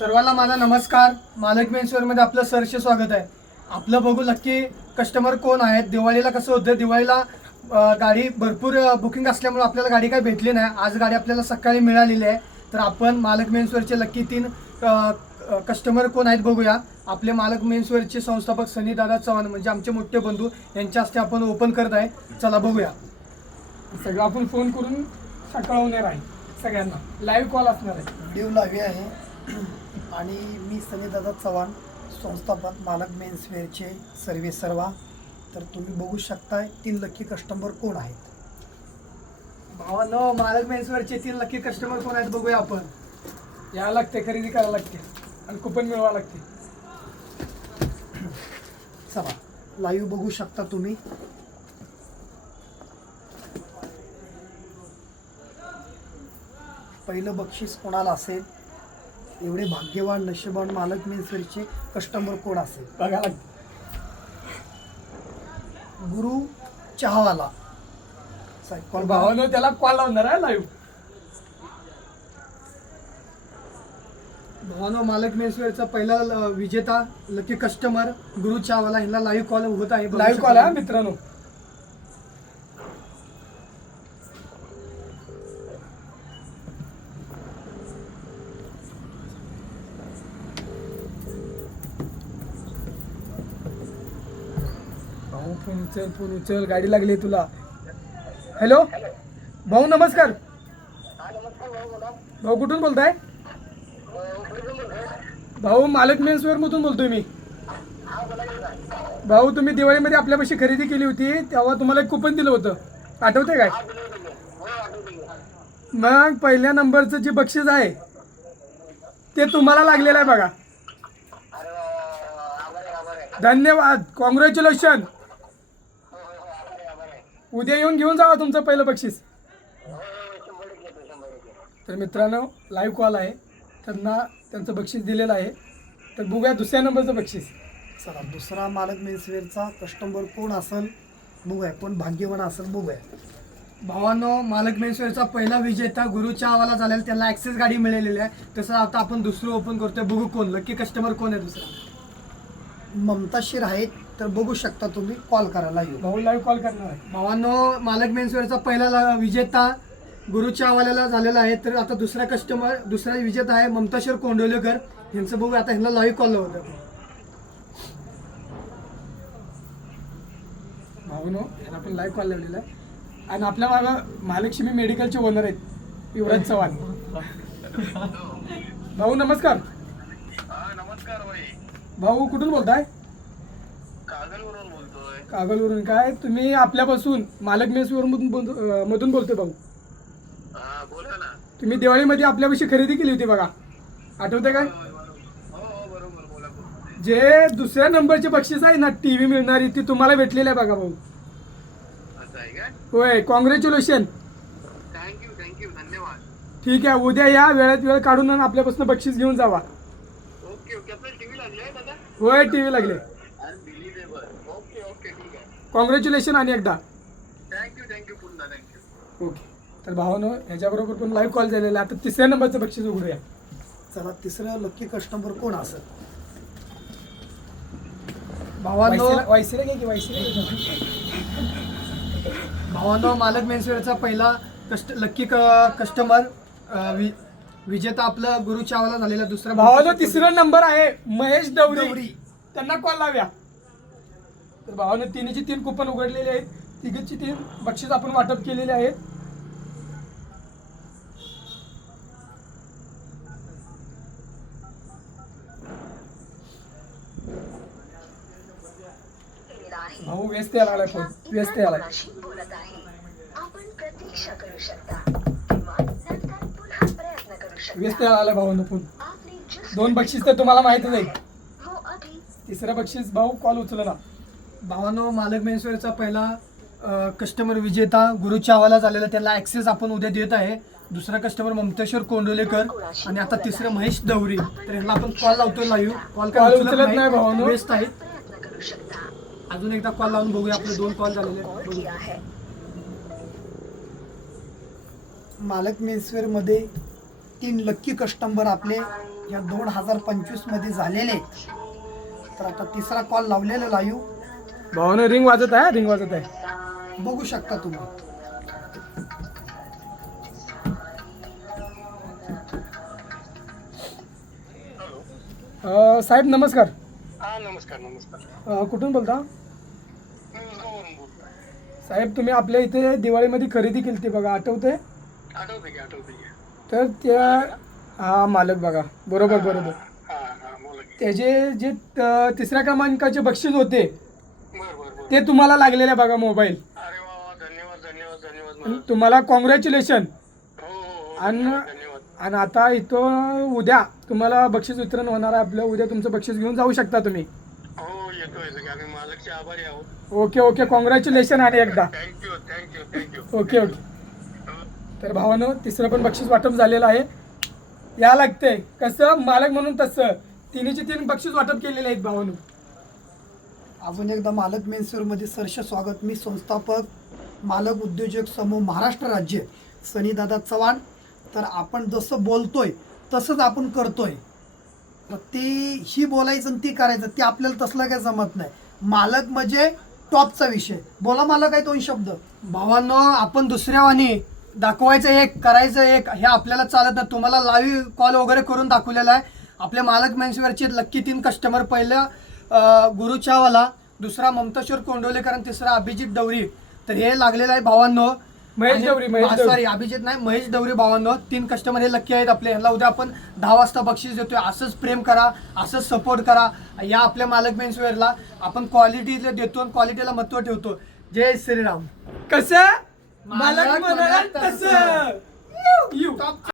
सर्वांना माझा नमस्कार. मालक मेन्सवेअरमध्ये आपलं सहर्ष स्वागत आहे. आपलं बघू नक्की कस्टमर कोण आहेत. दिवाळीला कसं होतं, दिवाळीला गाडी भरपूर बुकिंग असल्यामुळे आपल्याला गाडी काही भेटली नाही. आज गाडी आपल्याला सकाळी मिळालेली आहे. तर आपण मालक मेन्सवेअरचे लक्की 3 कस्टमर कोण आहेत बघूया. आपले मालक मेन्सवेअरचे संस्थापक सनी दादा चव्हाण म्हणजे आमचे मोठे बंधू यांच्या हस्ते आपण ओपन करत आहे. चला बघूया. सगळं आपण फोन करून कळवणार आहे सगळ्यांना. लाईव्ह कॉल असणार आहे. व्हिडिओ लाईव्ह आहे आणि मी सनीदादा चव्हाण, संस्थापक मालक मेन्सवेअरचे सर्वा. तर तुम्ही बघू शकताय 3 लकी कस्टमर कोण आहेत. भावांनो, मालक मेन्सवेअरचे 3 लकी कस्टमर कोण आहेत बघूया आपण. यायला लागते, खरेदी करायला लागते आणि कुपन मिळवावं लागते. चला लाईव्ह बघू शकता तुम्ही. पहिलं बक्षीस कोणाला असेल, एवढे भाग्यवान नशीबवान मालक मेन्सवेअरचे कस्टमर कोण असेल बघायला लागते. गुरु चहावाला साहेब कॉल भावानं त्याला कॉल लावणार आहे लाईव्ह. भावांनो, मालक मेन्सवेअरचा पहिला विजेता लकी कस्टमर गुरु चावाला ह्याला लाईव्ह कॉल होत आहे. लाईव्ह कॉल आहे मित्रांनो. भाऊ फोन उचल गाडी लागली तुला. हॅलो भाऊ, नमस्कार. भाऊ कुठून बोलताय? भाऊ मालक मेन्सवेअर मधून बोलतोय मी. भाऊ तुम्ही दिवाळीमध्ये आपल्यापाशी खरेदी केली होती तेव्हा तुम्हाला एक कुपन दिलं होतं, आठवते काय? मग पहिल्या नंबरचं जे बक्षीस आहे ते तुम्हाला लागलेलं आहे बघा. धन्यवाद, कॉंग्रॅच्युलेशन. उद्या येऊन घेऊन जावा तुमचं पहिलं बक्षीस. तर मित्रांनो, लाईव्ह कॉल आहे, त्यांना त्यांचं बक्षीस दिलेलं आहे. तर बघूया दुसऱ्या नंबरचं बक्षीस. चला दुसरा मालक मेन्सवेअरचा कस्टमर कोण असेल बघूया, कोण भाग्यवान असेल बघूया. भावांनो, मालक मेन्सवेअरचा पहिला विजेता गुरु चावाला झालेला, त्याला ॲक्सेस गाडी मिळालेली आहे. तसं आता आपण दुसरं ओपन करतोय. बघू कोण लकी कस्टमर कोण आहे दुसरा. ममताशीर आहेत, तर बघू शकता तुम्ही. कॉल करायला येऊ. भाऊ लाईव्ह कॉल करणार आहे. भावांनो, मालक मेन्सवेअरचा पहिला विजेता गुरु चावाल्याला झालेला आहे. तर आता दुसरा विजेता आहे ममताशीर कोंडोलेकर. यांचं बघू आता ह्यांना लाईव्ह कॉल होतं. भाऊनो, यांना आपण लाईव्ह कॉल लावलेला आहे. आणि आपल्या मागं महालक्ष्मी मेडिकलचे ओनर आहेत युवराज चव्हाण. भाऊ नमस्कार. नमस्कार भाई. भाऊ कुठून बोलताय? कागलवरून बोलतोय. कागलवरून. काय तुम्ही आपल्यापासून मालक मेन्सवेअर मधून बोलतोय भाऊ. हा बोला ना. तुम्ही दिवाळीमध्ये आपल्यापाशी खरेदी केली होती बघा, आठवते काय? हो बरोबर बोला. जे दुसऱ्या नंबरचे बक्षीस आहे ना, टीव्ही मिळणारी, ती तुम्हाला भेटलेली आहे बघा भाऊ. असं आहे काय? होय, कॉंग्रॅच्युलेशन. थँक्यू धन्यवाद. ठीक आहे, उद्या या, वेळात वेळ काढून आणि आपल्यापासून बक्षीस घेऊन जावा. ओके आपल्याला टीव्ही लागली आहे दादा? होय, टीव्ही लागले. अनबिलिव्हेबल. ओके ठीक आहे. कॉंग्रॅच्युलेशन आणि एकदा. थँक्यू पुन्हा थँक्यू. ओके. तर भावानो, ह्याच्याबरोबर पण लाईव्ह कॉल झालेला आहे. आता तिसऱ्या नंबरचं बक्षीस उघडूया. चला तिसरं लकी कस्टमर कोण असेल. भावांनो, वायसीला घे की वायसीला. भावांनो, मालक मेन्सवेअरचा पहिला लकी कस्टमर विजेता आपलं गुरु चावाला झालेला. दुसरा भावानो, तिसरा नंबर आहे महेश डवरी. त्यांना कॉल लाव्या. तर भावानो, 3 कुपन उघडलेले आहेत. 3 बक्षीस आपण वाटप केलेले आहेत. भाऊ व्यस्त यायला लागलाय फोन, व्यस्त यायला. व्यस्त यायला लागलाय भाऊ फोन. 2 बक्षीस तर तुम्हाला माहितच आहे. तिसरं बक्षीस भाऊ कॉल उचलला ना. भावांनो, मालक मेन्सवेअरचा पहिला कस्टमर विजेता गुरु चावाला झालेला, त्याला ॲक्सेस आपण उद्या देत आहे. दुसरा कस्टमर ममतेश्वर कोंडोलेकर आणि आता तिसरं महेश दवरी. तर ह्याला आपण कॉल लावतो लाईव्ह. कॉल उचलत नाही भावांनो. व्यस्त आहेत. अजून एकदा कॉल लावून बघूया. आपले 2 कॉल झालेले आहेत. मालक मेन्सवेअरमध्ये 3 लक्की कस्टमर आपले या 2025 मध्ये झालेले आहेत. तर आता तिसरा कॉल लावलेला लाईव्ह भावानं रिंग वाजत आहे बघू शकता तुम्ही. साहेब नमस्कार. हा नमस्कार नमस्कार. कुठून बोलता मी उस्मावरून बोलतोय. साहेब? तुम्ही आपल्या इथे दिवाळीमध्ये खरेदी केली बघा, आठवते? आठवते की. तर त्या हा मालक बघा, बरोबर. हा बोला की. त्याचे जे तिसऱ्या क्रमांकाचे बक्षीस होते बर. ते तुम्हाला लागलेले बघा मोबाईल. अरे वा धन्यवाद मला. तुम्हाला कॉंग्रॅच्युलेशन. हो आणि धन्यवाद. आणि आता इथं उद्या तुम्हाला बक्षीस वितरण होणार आहे आपलं. उद्या तुमचं बक्षीस घेऊन जाऊ शकता तुम्ही. हो येतोय की आम्ही मालकचे आभारी आहोत. ओके कॉंग्रॅच्युलेशन आणि एकदा. थँक्यू. ओके. तर भावानं तिसरं पण बक्षीस वाटप झालेलं आहे. या लागते कसं मालक म्हणून तसं तिन्हीचे 3 बक्षीस वाटप केलेले आहेत भावानं. अजून एकदा मालक मेन्सवेअरमध्ये सहर्ष स्वागत. मी संस्थापक मालक उद्योजक समूह महाराष्ट्र राज्य सनीदादा चव्हाण. तर आपण जसं बोलतोय तसंच आपण करतोय. तर ते ही बोलायचं आणि ती करायचं ते आपल्याला तसलं काय जमत नाही. मालक म्हणजे टॉपचा विषय. बोला मालक आहे 2 शब्द. भावांनो, आपण दुसऱ्यावानी दाखवायचं एक करायचं एक हे आपल्याला चालत नाही. तुम्हाला लाईव्ह कॉल वगैरे करून दाखवलेला आहे. आपल्या मालक मेन्सवेअरचे लक्की 3 कस्टमर. पहिलं गुरु चावाला, दुसरा ममताश्वर कोंडोलेकर आणि तिसरा अभिजित डवरी. तर हे लागलेलं आहे भावांनो. महेश डवरी. सॉरी अभिजित नाही, महेश डवरी भावांनो. 3 कस्टमर हे लक्की आहेत आपले. ह्याला उद्या आपण 10 वाजता बक्षीस देतोय. असंच प्रेम करा, असंच सपोर्ट करा. या आपल्या मालक मेन्सवेअरला आपण क्वालिटी देतो आणि क्वालिटीला महत्व ठेवतो. जय श्रीराम. कसं मालक मालक म्हणाल म्हणाल तसं.